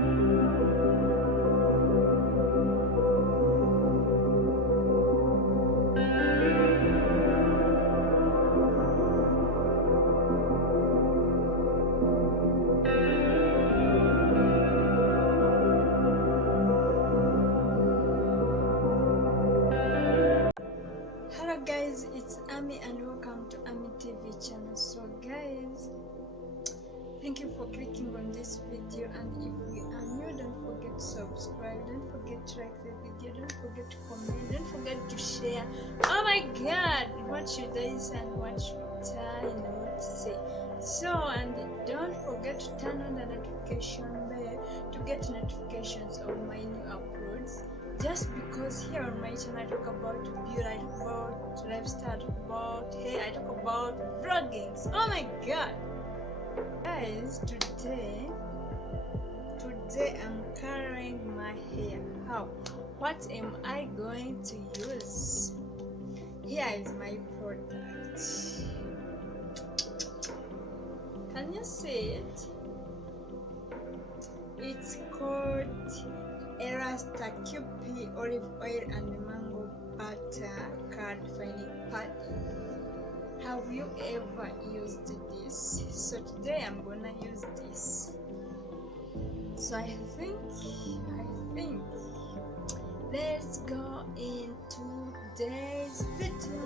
Hello guys, it's Ami and welcome to Ami TV channel. So guys, thank you for clicking on this video, and if you are new, don't forget to subscribe, don't forget to like the video, don't forget to comment, don't forget to share. Oh my god, what should I say and what should I not say? So, and don't forget to turn on the notification bell to get notifications of my new uploads. Just because here on my channel I talk about beauty, I talk about lifestyle, I talk about hair, I talk about vlogging. Oh my god, guys, today I'm coloring my hair. How? What am I going to use? Here is my product. Can you see it? It's called Elasta QP olive oil and mango butter card fining pad. Have you ever used this? So today I'm gonna use this. So I think let's go into today's video.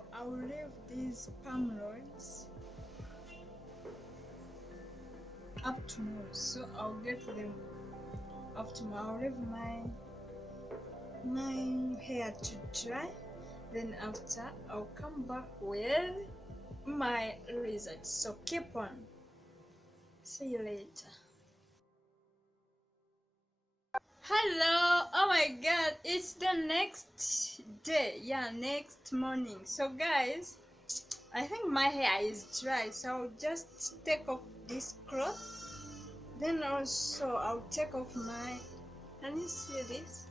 so I'll leave these Permrods up tomorrow, so I'll get them up tomorrow. I'll leave my hair to dry, then after I'll come back with my results. So keep on. See you later. Hello, oh my god, it's the next day, yeah, next morning. So guys, I think my hair is dry, so I'll just take off this cloth, then also I'll take off my, can you see this?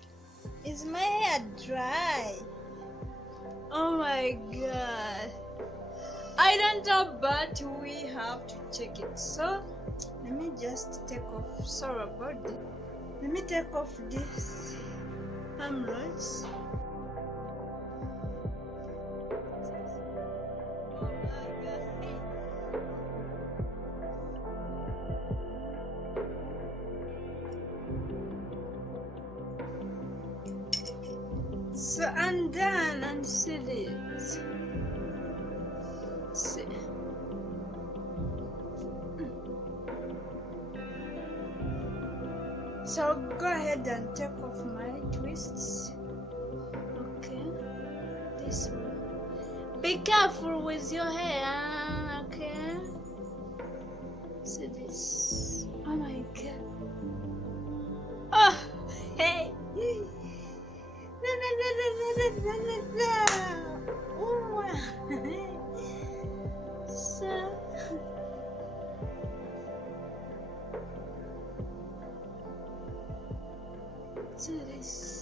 Is my hair dry? Oh my god, I don't know, but we have to check it. So let me just take off, sorry about this. Let me take off this Permrods. So I'm done, and see this. See. So go ahead and take off my twists. Okay, this one. Be careful with your hair, okay? See this. Oh my god. Oh, hey. La, la, la, la, la, la, la. Oh. So. Do this.